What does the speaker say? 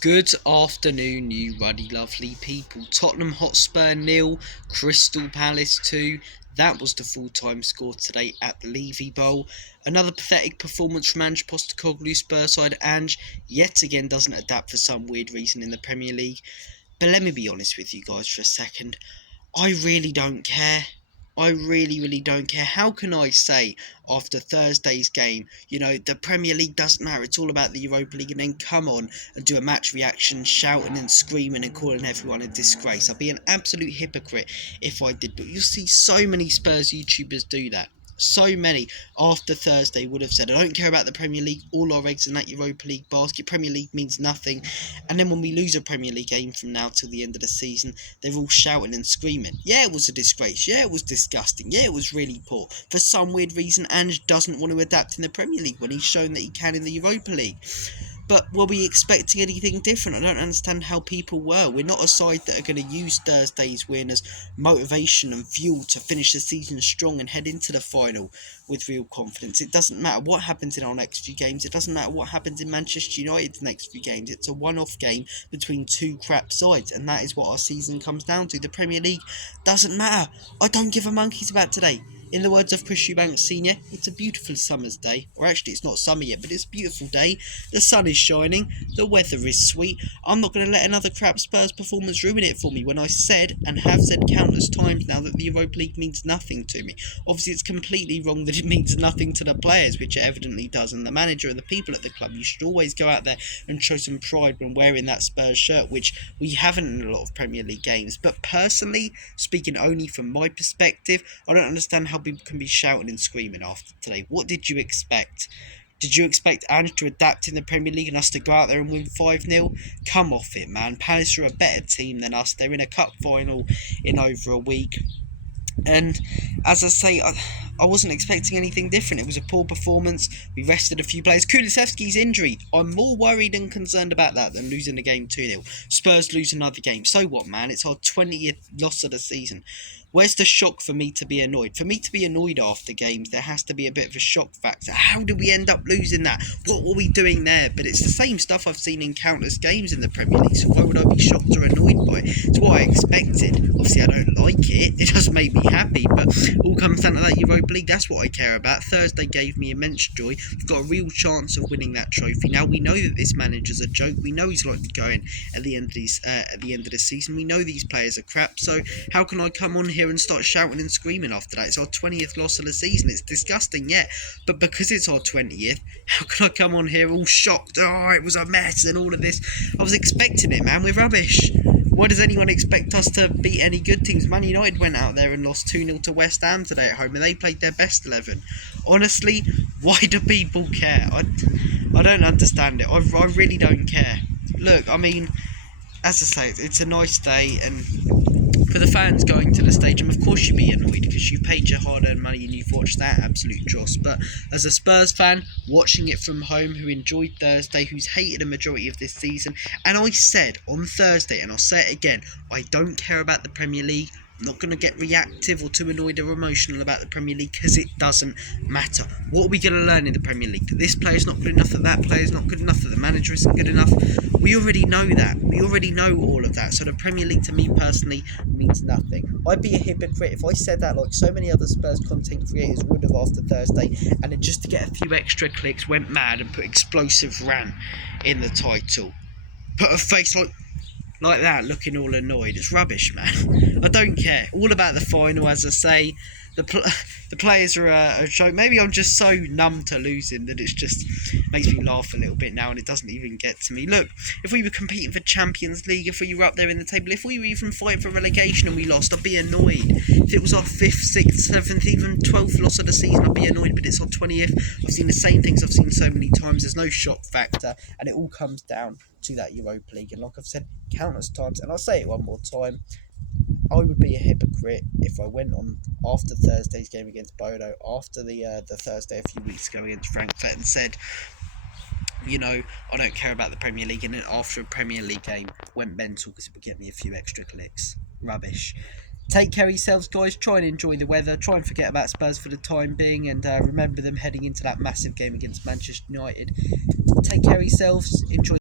Good afternoon, you ruddy lovely people. Tottenham Hotspur 0, Crystal Palace 2. That was the full-time score today at the Levy Bowl. Another pathetic performance from Ange Postecoglou's Spurs side. Ange yet again doesn't adapt for some weird reason in the Premier League. But let me be honest with you guys for a second. I really don't care. I really don't care. How can I say after Thursday's game, the Premier League doesn't matter, it's all about the Europa League, and then come on and do a match reaction shouting and screaming and calling everyone a disgrace? I'd be an absolute hypocrite if I did, but you'll see so many Spurs YouTubers do that. So many after Thursday would have said, I don't care about the Premier League, all our eggs in that Europa League basket, Premier League means nothing. And then when we lose a Premier League game from now till the end of the season, they're all shouting and screaming. Yeah, it was a disgrace. Yeah, it was disgusting. Yeah, it was really poor. For some weird reason, Ange doesn't want to adapt in the Premier League when he's shown that he can in the Europa League. But were we expecting anything different? I don't understand how people were. We're not a side that are going to use Thursday's win as motivation and fuel to finish the season strong and head into the final with real confidence. It doesn't matter what happens in our next few games. It doesn't matter what happens in Manchester United's next few games. It's a one-off game between two crap sides, and that is what our season comes down to. The Premier League doesn't matter. I don't give a monkey's about today. In the words of Chris Eubanks Sr., it's a beautiful summer's day. Or actually, it's not summer yet, but it's a beautiful day. The sun is shining. The weather is sweet. I'm not going to let another crap Spurs performance ruin it for me when I said, and have said countless times now, that the Europa League means nothing to me. Obviously, it's completely wrong that it means nothing to the players, which it evidently does, and the manager and the people at the club. You should always go out there and show some pride when wearing that Spurs shirt, which we haven't in a lot of Premier League games. But personally, speaking only from my perspective, I don't understand how people can be shouting and screaming after today. What did you expect? Did you expect Ange to adapt in the Premier League and us to go out there and win 5-0? Come off it, man. Palace are a better team than us. They're in a cup final in over a week. And as I say, I wasn't expecting anything different. It was a poor performance. We rested a few players. Kulusevski's injury, I'm more worried and concerned about that than losing the game 2-0. Spurs lose another game. So what, man? It's our 20th loss of the season. Where's the shock for me to be annoyed? For me to be annoyed after games, there has to be a bit of a shock factor. How did we end up losing that? What were we doing there? But it's the same stuff I've seen in countless games in the Premier League, so why would I be shocked or annoyed by it? It's what I expected. Obviously, I don't like it. It does make me happy, but all comes down to that Europa League. That's what I care about. Thursday gave me immense joy. We've got a real chance of winning that trophy. Now, we know that this manager's a joke. We know he's likely going at the end of the season. We know these players are crap, so how can I come on here and start shouting and screaming after that? It's our 20th loss of the season. It's disgusting, yeah, but because it's our 20th, how can I come on here all shocked? Oh, it was a mess and all of this. I was expecting it, man. We're rubbish. Why does anyone expect us to beat any good teams? Man United went out there and lost 2-0 to West Ham today at home, and they played their best 11. Honestly, why do people care? I don't understand it. I really don't care. Look, I mean, as I say, it's a nice day, and for the fans going to the stadium, of course you'd be annoyed because you've paid your hard-earned money and you've watched that absolute dross. But as a Spurs fan, watching it from home, who enjoyed Thursday, who's hated a majority of this season, and I said on Thursday, and I'll say it again, I don't care about the Premier League. I'm not going to get reactive or too annoyed or emotional about the Premier League because it doesn't matter. What are we going to learn in the Premier League? That this player's not good enough, that that player's not good enough, that the manager isn't good enough. We already know that. We already know all of that. So the Premier League to me personally means nothing. I'd be a hypocrite if I said that like so many other Spurs content creators would have after Thursday, and then just to get a few extra clicks went mad and put explosive rant in the title. Put a face like that, looking all annoyed. It's rubbish, man. I don't care. All about the final, as I say. The players are a joke. Maybe I'm just so numb to losing that it's just makes me laugh a little bit now, and it doesn't even get to me. Look, if we were competing for Champions League, if we were up there in the table, if we were even fighting for relegation and we lost, I'd be annoyed. If it was our 5th, 6th, 7th, even 12th loss of the season, I'd be annoyed, but it's our 20th. I've seen the same things I've seen so many times. There's no shock factor, and it all comes down to that Europa League. And like I've said countless times, and I'll say it one more time, I would be a hypocrite if I went on after Thursday's game against Bodo, after the Thursday a few weeks ago against Frankfurt, and said, I don't care about the Premier League, and then after a Premier League game went mental because it would get me a few extra clicks. Rubbish. Take care of yourselves, guys. Try and enjoy the weather. Try and forget about Spurs for the time being, and remember them heading into that massive game against Manchester United. Take care of yourselves. Enjoy.